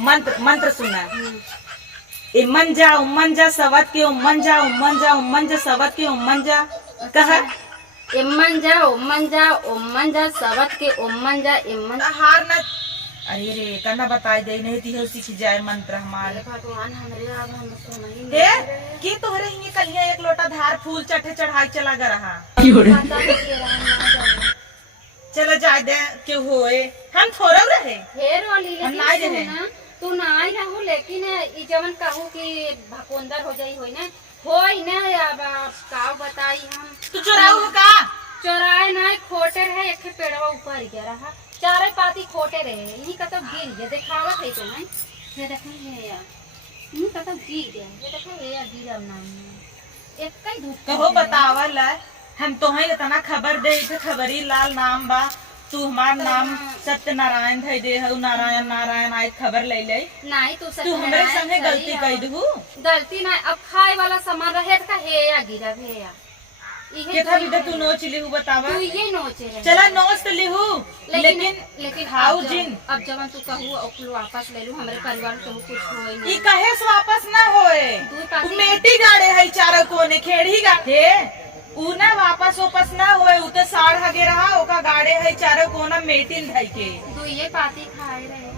मंत्र मंत्र सुना। इमन जा उमन जा सवत के उमन जा उमन जा उमन जा सवत के उमन जा कहा। इमन जा उमन जा उमन जा सवत के उमन जा इमन। हार न अरे रे करना बताई दे नहीं थी सीख जाए मंत्र हमारे भगवान हमरे अब हम तो नहीं हे की तोहरे ही कलिया एक लोटा धार फूल चढ़े चढ़ाई चला ग रहा चलो जाए दे के होए हम थोड़ा रहे फेर वाली हम ना रहे तू ना आई रहू लेकिन ई जवन कहू कि भकोंदर हो जाई होई ना होई ना अब का बताई हम। तू चुराऊ हो का चोराए ना खोटे रहे एक पेड़वा ऊपर गया रहा चारे पाती खोटे रहे इन्हीं का तो गिर गया दिखावत है तो नहीं ये देखो है यार इन्हीं का तो गिर गया ये देखो है यार गिरा नाम एक कई धूप कहो बतावल हम तोहे इतना खबर दे थे खबरी लाल नाम बा तू हमार नाम सत्यनारायण धई दे हऊ नारायण नारायण आई खबर ले ले नहीं तू हमरे संगे गलती कई दहू गलती नहीं अब खाए वाला सामान रहे का है या गिरा है या केथा भी तू नोच लिहू बतावा तू ये नोचे रहे चला नोच तो लिहू लेकिन हाउ जिन अब जब तू कहू ओकलो वापस ले लू हमरे परिवार को कुछ होई ई नहीं कहे से वापस ना होए उ मेटी गाड़े है चारों कोने खेड़ी गाठे उ ना वापस ना होए उ तो साढ़ हगे रहा ओका गाड़े है चारों कोना मेटिन धई के तू ये पाती खाए रहे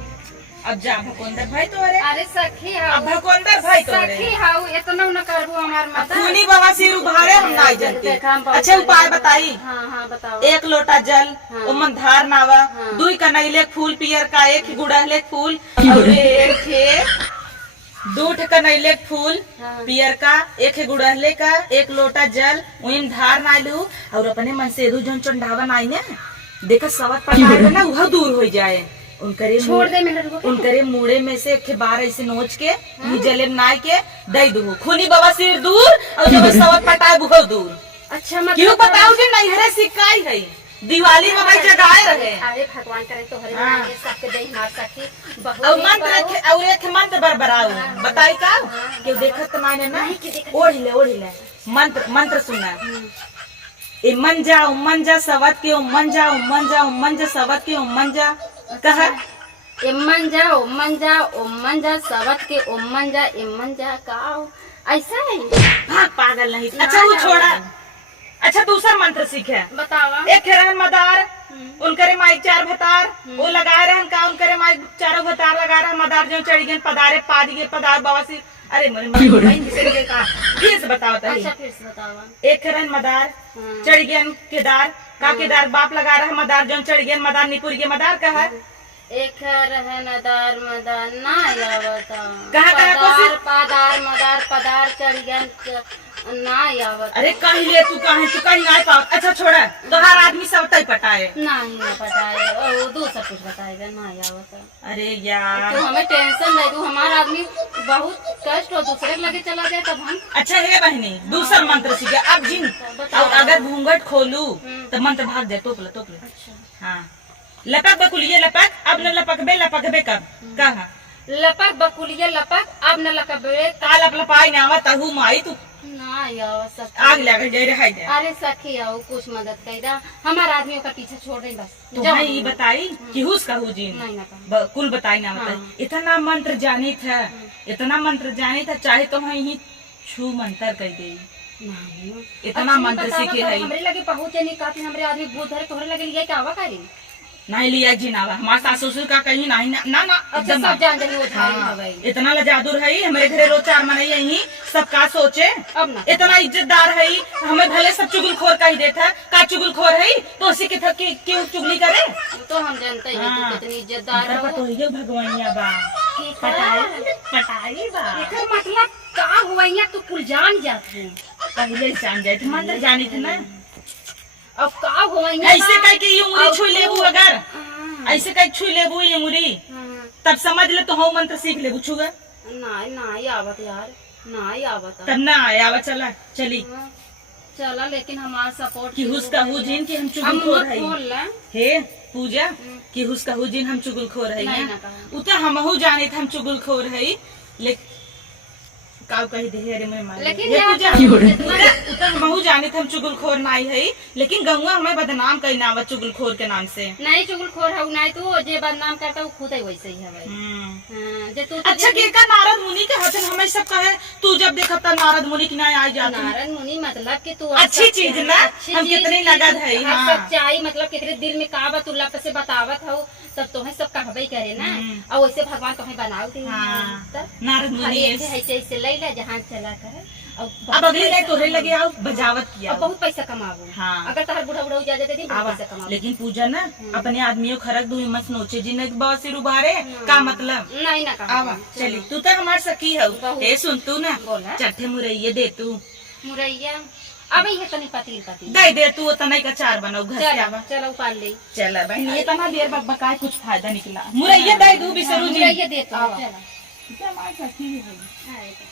अब जा भकोंदर भाई तोरे अरे सखी अब भकोंदर भाई तोरे सखी हाउ इतना न करबो हमार माता खूनी बाबा सिर उभारे हम ना जानते। अच्छा उपाय बताई। हाँ बताओ। एक लोटा जल उमन धार नावा हाँ। दुई कनैले फूल पियर का एक गुड़हले फूल और एक दो कनैले फूल हाँ। पियर का एक गुड़हले का एक लोटा जल उन धार ना लू और अपने मन से जो चंडावन आई ने देखा सवत पटाए ना वह दूर हो जाए उनकरे छोड़ दे मेरे को उनकरे मुड़े में से एक बार ऐसे नोच के जले नाय के दई दू खूनी बाबा सिर दूर और जब सवत पटाए बहुत दूर। अच्छा मतलब क्यों बताओ जी नहीं हरे सिकाई है दिवाली में भाई जगाए रहे अरे भगवान करे तो हरे नाम के सबके दे मार सखी और मंत्र और एक मंत्र बरबराऊ बताई का क्यों देखत माने ना ओढ़ी ले मंत्र मंत्र सुना। इमन जा उमन जा सवत के उमन जा उमन जा उमन जा सवत के उमन जा कहा। इमन जा उमन जा उमन जा सवत के उमन जा इमन जा का ऐसा है भाग पागल नहीं। अच्छा वो छोड़ा अच्छा दूसरा मंत्र सीखे बतावा। एक रहन मदार उनकरे माइक चार भतार वो लगाए रहन का उनकरे माइक चारों भतार लगा रहा मदार जो चढ़ी गए पदारे पादी गए पदार बवासी अरे फिर से बताओ। अच्छा फिर से बतावा। एक रहन मदार चढ़ गए केदार का केदार बाप लगा रहा मदार जो चढ़ गए मदार निपुर के मदार कहा। एक रहन मदार मदार ना आवता कहा पदार मदार पदार चढ़ गए ना आवता। अरे कहीं ले तू कहीं आए पाओ। अच्छा छोड़ा तो हर आदमी सब तय पटाए नहीं ना पटाए और दूसरा कुछ बताएगा ना आवता। अरे यार तू हमें टेंशन दे दू हमारा आदमी बहुत कष्ट हो दूसरे के लगे चला जाए तब हम। अच्छा है बहनी दूसरा मंत्र सीखे अब जिन और अगर घूंघट खोलू तो मंत्र भाग जाए तोपले तोपले। अच्छा हाँ लपक बकुलिए लपक अब न लपकबे कब कहा। लपक बकुलिया लपक अब न लपकबे का लपलपाई ना आवा तहु माई तू ना आओ सखी। आग लगे जाए रे हाय अरे सखी आओ कुछ मदद कर दा हमारा आदमियों का पीछे छोड़ दे बस। तो मैं ये बताई कि हुस कहू जी नहीं ना कुल बताई ना बताई। इतना मंत्र जानी था इतना मंत्र जानी था चाहे तो वही ही छू मंत्र कर दे इतना मंत्र सीखे है। हमरे लगे पहुंचे नहीं काफी हमरे आदमी बुध है तोहरे लगे लिया क्या हुआ करी नहीं लिया जी नावा हमारे सास ससुर का कहीं नहीं ना अच्छा सब जान जानी वो हाँ, इतना लजादुर है हमारे घरे रोज चार मनाई यही सब का सोचे अब ना इतना इज्जतदार है हमें भले सब चुगलखोर का ही देता का चुगलखोर है तो उसी के थक क्यों चुगली करे तो हम जानते हैं तू कितनी इज्जतदार है तो ये भगवानिया बा पटाई बा मतलब का हुआ तू कुल जान जाती पहले जान जाए मंत्र जानी थी ना अब का हुआ ऐसे कह के उंगली छू लेबू अगर ऐसे कह छू लेबू उंगली तब समझ ले तो हम मंत्र सीख लेबू छुआ नहीं आवत यार नहीं आवत तब ना आया आवा चला चली चला लेकिन हमारा सपोर्ट कि हुस का हुजिन कि हम चुगलखोर है हे पूजा कि हुस का हुजिन हम चुगलखोर है उतना हमहू जाने थे हम चुगलखोर है लेकिन काव कही दे अरे मेरे मां लेकिन उतना हमहू जाने थे हम चुगलखोर नहीं है लेकिन गंगा हमें बदनाम कई नावा चुगलखोर के नाम से नहीं चुगलखोर है नहीं तो जे बदनाम करता वो खुद ही वैसे ही है भाई। जे तू अच्छा के का नारद मुनि के हसन हमें सब कहे तू जब देखा था नारद मुनि की ना आ जाती नारायण मुनि मतलब कि तू अच्छी चीज ना हम कितनी नगद है हाँ सच्चाई मतलब केकरे दिल में का बा तू लप से बतावत हो तब तोहे सब कहबे करे ना और वैसे भगवान तोहे बनाओ दे नारद मुनि ऐसे ऐसे ले ले जहां चला कर अब अगली गाय तोहरे लगे आओ बजावत किया बहुत पैसा कमाबो हाँ अगर तहर बुढ़ा बुढ़ा जा जाते बहुत पैसा कमाबो लेकिन पूजा ना अपने आदमियों खरक दू हिम्मत नोचे जिन्हें बहुत सिर उबारे का मतलब नहीं ना कहा आवा चली तू तो हमार सखी है ए सुन तू ना बोला चट्टे मुरैये दे तू मुरैया अब ये तनी पति दे तू उतना का चार बनाओ घर से आवा चलो उपाल ले चल बहन ये तना देर बकाए कुछ फायदा निकला मुरैया दे दू बिसरू जी मुरैया दे तो आवा चलो सखी है